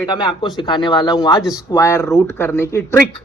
बेटा मैं आपको सिखाने वाला हूँ आज स्क्वायर रूट करने की ट्रिक,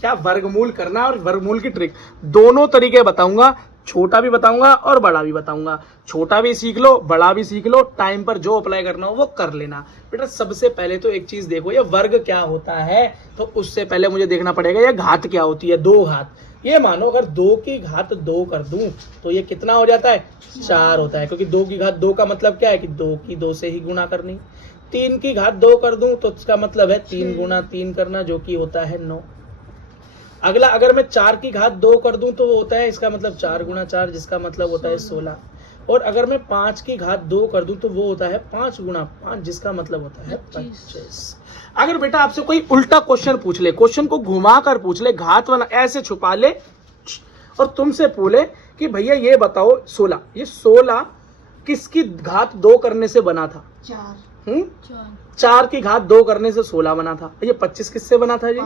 क्या वर्गमूल करना और वर्गमूल की ट्रिक दोनों तरीके बताऊंगा। छोटा भी बताऊंगा और बड़ा भी बताऊंगा। छोटा भी सीख लो, बड़ा भी सीख लो, टाइम पर जो अप्लाई करना हो वो कर लेना। बेटा सबसे पहले तो एक चीज देखो, ये वर्ग क्या होता है, तो उससे पहले मुझे देखना पड़ेगा ये घात क्या होती है। दो घात, ये मानो अगर 2 की घात 2 कर दूं तो ये कितना हो जाता है, 4 होता है, क्योंकि 2 की घात 2 का मतलब क्या है कि 2 की 2 से ही गुणा करनी। 3 की घात 2 कर दूं तो इसका मतलब है 3 गुना 3 करना, जो कि होता है 9। अगला अगर मैं 4 की घात 2 कर दूं तो वो होता है, इसका मतलब 4 गुना 4, जिसका मतलब होता है 16। और अगर मैं 5 की घात 2 कर दूं तो वो होता है 5 गुना 5, जिसका मतलब होता है 25। अगर बेटा आपसे कोई उल्टा क्वेश्चन पूछ ले, क्वेश्चन को घुमा कर पूछ ले, घात वाला ऐसे छुपा ले और तुमसे बोले कि भैया ये बताओ 16, ये 16 किसकी घात 2 करने से बना था? 4 की घात 2 करने से 16 बना था। ये 25 किससे बना था जी?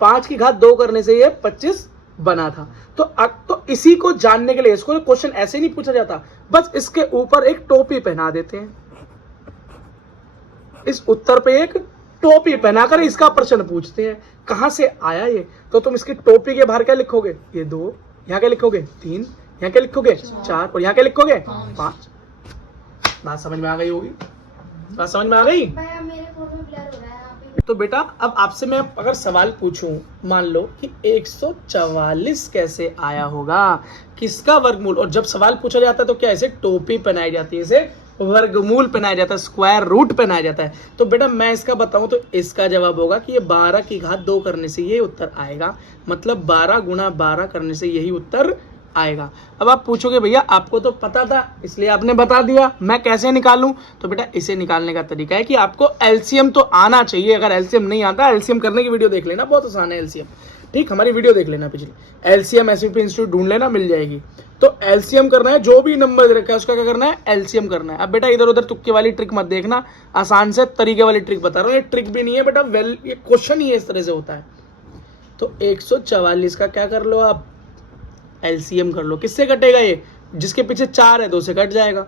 5 की घात 2 करने से ये 25 बना था। तो इसी को जानने के लिए इसको क्वेश्चन ऐसे नहीं पूछा जाता, बस इसके ऊपर एक टोपी पहना देते हैं। इस उत्तर पे एक टोपी पहनाकर इसका प्रश्न पूछते हैं, कहां से आया ये? तो तुम इसकी टोपी के बाहर क्या लिखोगे? ये 2, यहाँ क्या लिखोगे? 3, यहाँ क्या लिखोगे? 4, और यहाँ क्या लिखोगे? 5। बात समझ में आ गई होगी? बात समझ में आ गई? तो बेटा अब आपसे मैं अगर सवाल पूछूं, मान लो कि 144 कैसे आया होगा, किसका वर्गमूल? और जब सवाल पूछा जाता है तो क्या ऐसे टोपी पहनाई जाती है, इसे वर्गमूल पहनाया जाता है, स्क्वायर रूट पहनाया जाता है। तो बेटा मैं इसका बताऊं तो इसका जवाब होगा कि ये 12 की घात 2 करने से ये उत्तर आएगा, मतलब 12 गुना 12 करने से यही उत्तर आएगा। अब आप पूछोगे भैया आपको तो पता था इसलिए आपने बता दिया, मैं कैसे निकालूं? तो बेटा इसे निकालने का तरीका है कि आपको एलसीएम तो आना चाहिए। अगर एलसीएम नहीं आता, एलसीएम करने की वीडियो देख लेना, बहुत आसान है एलसीएम। ठीक, हमारी वीडियो देख लेना पिछली, एलसीएम एसवीपी इंस्टीट्यूट ढूंढ लेना, मिल जाएगी। तो एलसीएम करना है, जो भी नंबर दे रखा है उसका क्या करना है? एलसीएम करना है। अब बेटा इधर उधर तुक्के वाली ट्रिक मत देखना, आसान से तरीके वाली ट्रिक बता रहा हूँ। ये ट्रिक भी नहीं है बेटा, ये क्वेश्चन ही इस तरह से होता है। तो 144 का क्या कर लो आप? एलसीएम कर लो। किससे कटेगा ये? जिसके पीछे 4 है 2 से कट जाएगा।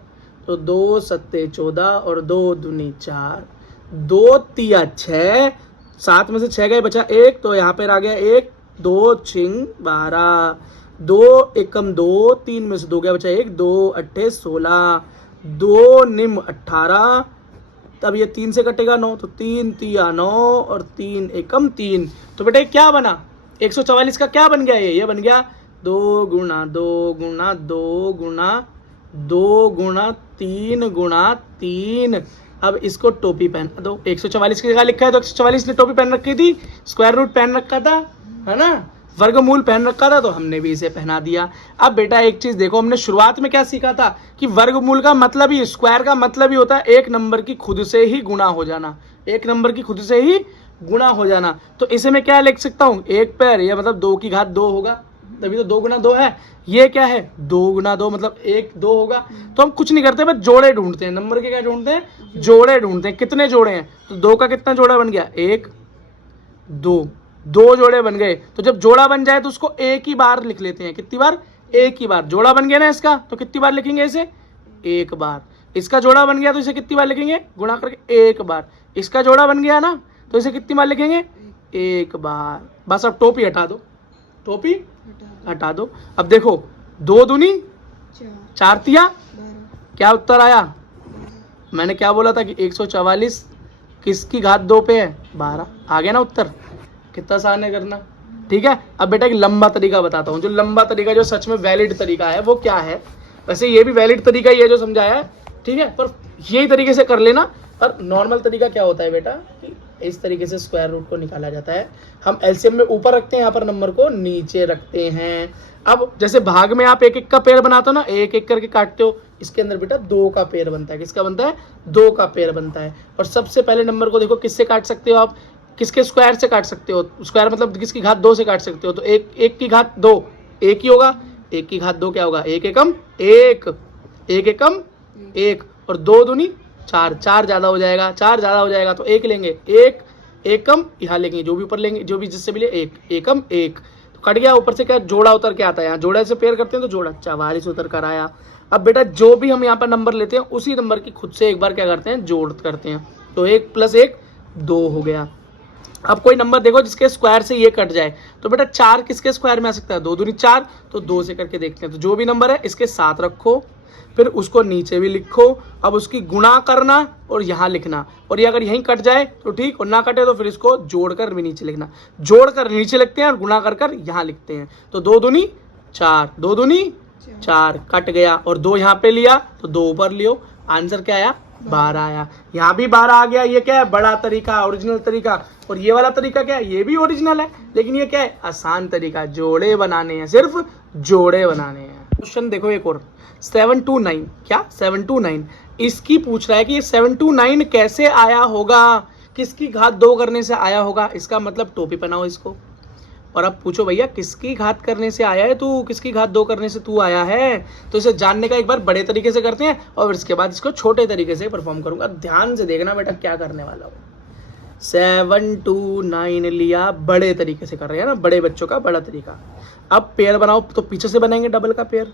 तो 2 सत्ते 14 और 2 दूनी 4, 2 तिया 6, 7 में से 6 गए, बचा 1, तो यहाँ पर आ गया 1, 2 छिंग 12, 2 एकम 2, 3 में से 2 गया, बचा 1, 2 अट्ठे 16, 2 निम 18, तब ये 3 से कटेगा 9, तो 3 तिया 9 और 3 एकम 3। तो बेटा क्या बना? 144 का क्या बन गया? ये बन गया 2 गुना 2 गुना 2 गुना 2 गुना 3 गुना 3। अब इसको टोपी पहन दो। 144 की जगह लिखा है तो 144 ने टोपी पहन रखी थी, स्क्वायर रूट पहन रखा था, है ना, वर्गमूल पहन रखा था, तो हमने भी इसे पहना दिया। अब बेटा एक चीज देखो, हमने शुरुआत में क्या सीखा था कि वर्गमूल का मतलब ही, स्क्वायर का मतलब ही होता है एक नंबर की खुद से ही गुणा हो जाना, एक नंबर की खुद से ही गुणा हो जाना। तो इसे मैं क्या लिख सकता हूँ? एक पैर, ये मतलब 2 की घात 2 होगा, तभी तो 2 गुना 2 है। ये क्या है? 2 गुना 2 मतलब 1 2 होगा। तो हम कुछ नहीं करते, बस जोड़े ढूंढते हैं, नंबर के क्या ढूंढते हैं? जोड़े ढूंढते हैं। कितने जोड़े हैं? तो 2 का कितना जोड़ा बन गया? 1 2, 2 जोड़े बन गए। तो जब जोड़ा बन जाए तो उसको एक ही बार लिख लेते हैं। कितनी बार? एक ही बार। जोड़ा बन गया ना इसका, तो कितनी बार लिखेंगे इसे? एक बार। इसका जोड़ा बन गया तो इसे कितनी बार लिखेंगे? गुणा करके एक बार। इसका जोड़ा बन गया ना, तो इसे कितनी बार लिखेंगे? एक बार। बस अब टोपी हटा दो, टोपी हटा दो। अब देखो 2 दूनी 4 तिया, क्या उत्तर आया? मैंने क्या बोला था कि 144 किसकी घात 2 पे है? 12। आ गया ना उत्तर? कितना आसान है करना। ठीक है, अब बेटा एक लंबा तरीका बताता हूँ, जो लंबा तरीका जो सच में वैलिड तरीका है वो क्या है। वैसे ये भी वैलिड तरीका ही है जो समझाया है, ठीक है, पर यही तरीके से कर लेना। और नॉर्मल तरीका क्या होता है बेटा कि इस तरीके से स्क्वायर रूट को निकाला जाता है। हम एलसीएम में ऊपर रखते हैं, यहाँ पर नंबर को नीचे रखते हैं। अब जैसे भाग में आप एक एक का पेड़ बनाते हो ना, एक एक करके काटते हो, इसके अंदर बेटा 2 का पेड़ बनता है। किसका बनता है? 2 का पेड़ बनता है। और सबसे पहले नंबर को देखो किससे काट सकते हो आप? किसके स्क्वायर से काट सकते हो? स्क्वायर मतलब किसकी घात 2 से काट सकते हो। तो एक की घात 2 1 ही होगा, 1 की घात 2 क्या होगा? 1 एकम 1, 1 एकम 1, और 2 दूनी 4, 4 ज्यादा हो जाएगा, 4 ज्यादा हो जाएगा तो 1 लेंगे, 1 एकम यहाँ लेंगे, जो भी ऊपर लेंगे, जो भी जिससे मिले 1 एकम 1, तो कट गया। ऊपर से क्या जोड़ा उतर के आता है, यहाँ जोड़ा से पेयर करते हैं तो जोड़ा 44 उतर कर आया। अब बेटा जो भी हम यहाँ पर नंबर लेते हैं उसी नंबर की खुद से एक बार क्या करते हैं? जोड़ करते हैं। तो 1 + 1 2 हो गया। अब कोई नंबर देखो जिसके स्क्वायर से ये कट जाए, तो बेटा 4 किसके स्क्वायर में आ सकता है, 2 दूनी 4, तो 2 से करके देखते हैं। तो जो भी नंबर है इसके साथ रखो, फिर उसको नीचे भी लिखो, अब उसकी गुणा करना और यहाँ लिखना, और ये अगर यहीं कट जाए तो ठीक, और ना कटे तो फिर इसको जोड़कर भी नीचे लिखना, जोड़कर नीचे लिखते हैं और गुणा कर कर यहाँ लिखते हैं। तो 2 दूनी 4, 2 दूनी 4, कट गया, और 2 यहाँ पे लिया तो 2 ऊपर लियो, आंसर क्या आया, 12 आया। यहाँ भी 12 आ गया। ये क्या है, बड़ा तरीका, ओरिजिनल तरीका। और ये वाला तरीका क्या है, ये भी ओरिजिनल है, लेकिन ये क्या है, आसान तरीका, जोड़े बनाने हैं, सिर्फ जोड़े बनाने हैं। क्वेश्चन देखो एक और, 729, क्या 729, इसकी पूछ रहा है कि ये 729 कैसे आया होगा, किसकी घात 2 करने से आया होगा। इसका मतलब टोपी पहनाओ इसको, और अब पूछो भैया किसकी घात करने से आया है तू, किसकी घात 2 करने से तू आया है। तो इसे जानने का एक बार बड़े तरीके से करते हैं, और इसके बाद इसको छोटे तरीके से परफॉर्म करूंगा। ध्यान से देखना बेटा क्या करने वाला हूँ। 729 लिया, बड़े तरीके से कर रहे हैं ना, बड़े बच्चों का बड़ा तरीका। अब पेयर बनाओ, तो पीछे से बनाएंगे डबल का पेयर।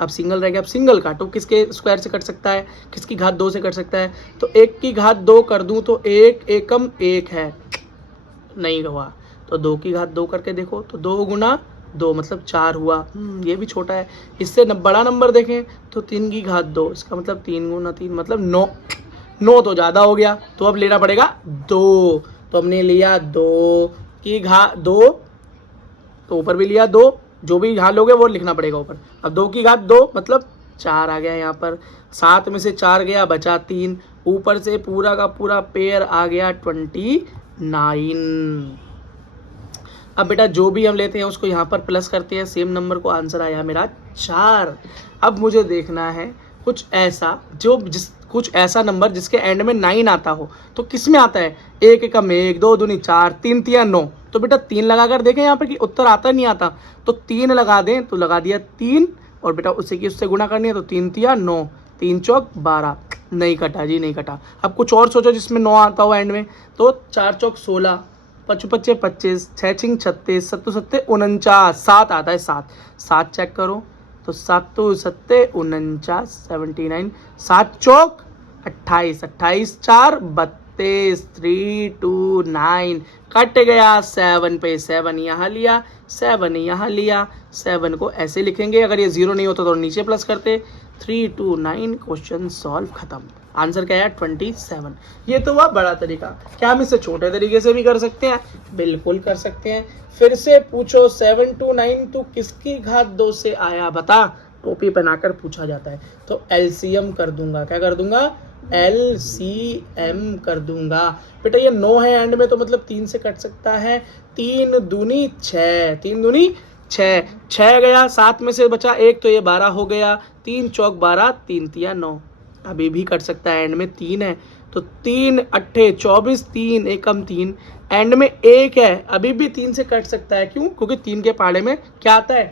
अब सिंगल रह गया, अब सिंगल काटो, किसके स्क्वायर से कट सकता है, किसकी घात 2 से कट सकता है। तो 1 की घात 2 कर दूं तो 1 एकम 1 है, नहीं हुआ। तो 2 की घात 2 करके देखो, तो 2 गुना 2 मतलब 4 हुआ। ये भी छोटा है। इससे बड़ा नंबर देखें तो 3 की घात 2, इसका मतलब 3 गुना 3 मतलब 9। 9 तो ज़्यादा हो गया, तो अब लेना पड़ेगा 2। तो हमने लिया 2 की घात 2, तो ऊपर भी लिया 2, जो भी यहाँ लोगे वो लिखना पड़ेगा ऊपर। अब 2 की घात 2 मतलब 4 आ गया यहाँ पर, 7 में से 4 गया, बचा 3, ऊपर से पूरा का पूरा पेयर आ गया 29। अब बेटा जो भी हम लेते हैं उसको यहाँ पर प्लस करते हैं, सेम नंबर को, आंसर आया मेरा 4। अब मुझे देखना है कुछ ऐसा कुछ ऐसा नंबर जिसके एंड में 9 आता हो। तो किस में आता है, 1 एकम 1, 2 दूनी 4, 3 तिया 9। तो बेटा 3 लगा कर देखें यहाँ पर कि उत्तर आता नहीं आता। तो 3 लगा दें, तो लगा दिया 3, और बेटा उससे गुणा करनी है, तो 3 तिया 9, 3 चौक 12, नहीं कटा जी, नहीं कटा। अब कुछ और सोचो जिसमें 9 आता हो एंड में। तो 4 चौक 16, 5 पच्चे 25, 6 छिंग 36, 7 सत्ते 49, 7 आता है, 7 चेक करो। तो 7 सत्ते 49, 79, 7 चौक 28, 28 4 32, 3 2 9, कट गया। 7 पे 7 यहाँ लिया, 7 यहाँ लिया, 7 को ऐसे लिखेंगे। अगर ये 0 नहीं होता तो नीचे प्लस करते। 3 2 9, क्वेश्चन सॉल्व, खत्म। आंसर क्या है, 27। ये तो हुआ बड़ा तरीका। क्या हम इसे छोटे तरीके से भी कर सकते हैं, बिल्कुल कर सकते हैं। फिर से पूछो 729 तू किसकी घात 2 से आया बता, टोपी पहनाकर पूछा जाता है। तो एलसीएम कर दूंगा, क्या कर दूंगा, एलसीएम कर दूंगा। बेटा ये 9 है एंड में, तो मतलब 3 से कट सकता है। 3 दूनी 6, 3 दूनी 6, 6 गया, 7 में से बचा 1, तो ये 12 हो गया। 3 चौक 12, 3 तिया 9, अभी भी कट सकता है, एंड में 3 है। तो 3 अट्ठे 24, 3 एकम 3, एंड में 1 है, अभी भी 3 से कट सकता है। क्यों, क्योंकि 3 के पाड़े में क्या आता है,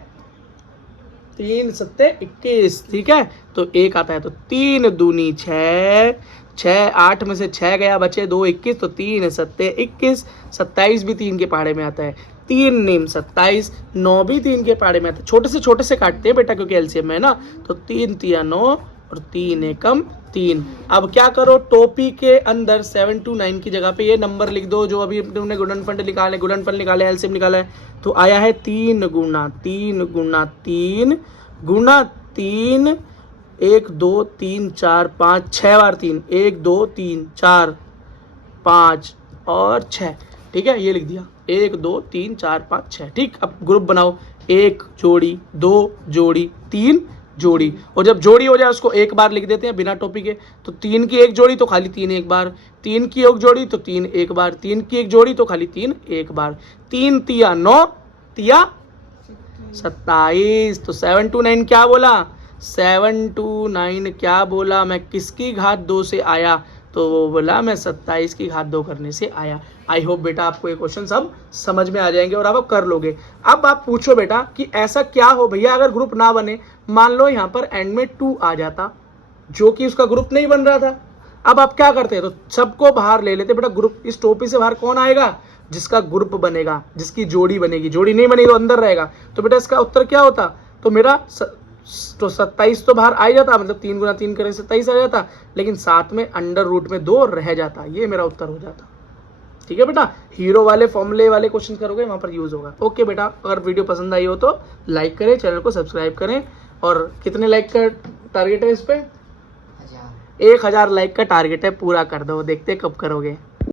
3 सत्ते 21, ठीक है। तो 1 आता है। तो 3 दूनी 6, 6 8 में से 6 गया, बचे 2 21, तो 3 सत्ते 21, 27 भी 3 के पाड़े में आता है। 3 नीम 27, 9 भी 3 के पाड़े में आता है। छोटे से काटते हैं बेटा, क्योंकि एलसीएम है ना। तो 3 तिया 9 और 3 एकम 3। अब क्या करो, टोपी के अंदर 729 की जगह पे ये नंबर लिख दो जो अभी तुमने गुणनफल निकाले, एलसीएम निकाला है। तो आया है 3 गुना 3 गुना 3 गुना 3, 1 2 3 4 5, 6 बार 3, 1 2 3 4 5 और 6, ठीक है। ये लिख दिया 1 2 3 4 5 6, ठीक। अब ग्रुप बनाओ, 1 जोड़ी, 2 जोड़ी, 3 जोड़ी, और जब जोड़ी हो जाए उसको एक बार लिख देते हैं बिना टोपी के। तो 3 की 1 जोड़ी तो खाली 3 एक बार, 3 की 1 जोड़ी तो 3 एक बार, 3 की 1 जोड़ी तो खाली 3 एक बार। 3 तिया 9 तिया 27। तो 729 क्या बोला, 729 क्या बोला, मैं किसकी घात 2 से आया, तो वो बोला मैं 27 की घात 2 करने से आया। आई होप बेटा आपको ये क्वेश्चन सब समझ में आ जाएंगे और आप कर लोगे। अब आप पूछो बेटा कि ऐसा क्या हो भैया अगर ग्रुप ना बने, मान लो यहाँ पर एंड में 2 आ जाता जो कि उसका ग्रुप नहीं बन रहा था। अब आप क्या करते हैं, तो सबको बाहर ले लेते बेटा। ग्रुप इस टोपी से बाहर कौन आएगा, जिसका ग्रुप बनेगा, जिसकी जोड़ी बनेगी। जोड़ी नहीं बनेगी तो अंदर रहेगा। तो बेटा इसका उत्तर क्या होता, तो मेरा तो 27 तो बाहर आ जाता, मतलब 3 गुना 3 करें 27 आ जाता, लेकिन साथ में अंडर रूट में 2 रह जाता। ये मेरा उत्तर हो जाता। ठीक है बेटा, हीरो वाले फॉर्मूले वाले क्वेश्चन करोगे वहां पर यूज होगा। ओके बेटा, अगर वीडियो पसंद आई हो तो लाइक करें, चैनल को सब्सक्राइब करें। और कितने लाइक का टारगेट है इस पे? 1000 लाइक का टारगेट है, पूरा कर दो, देखते कब करोगे।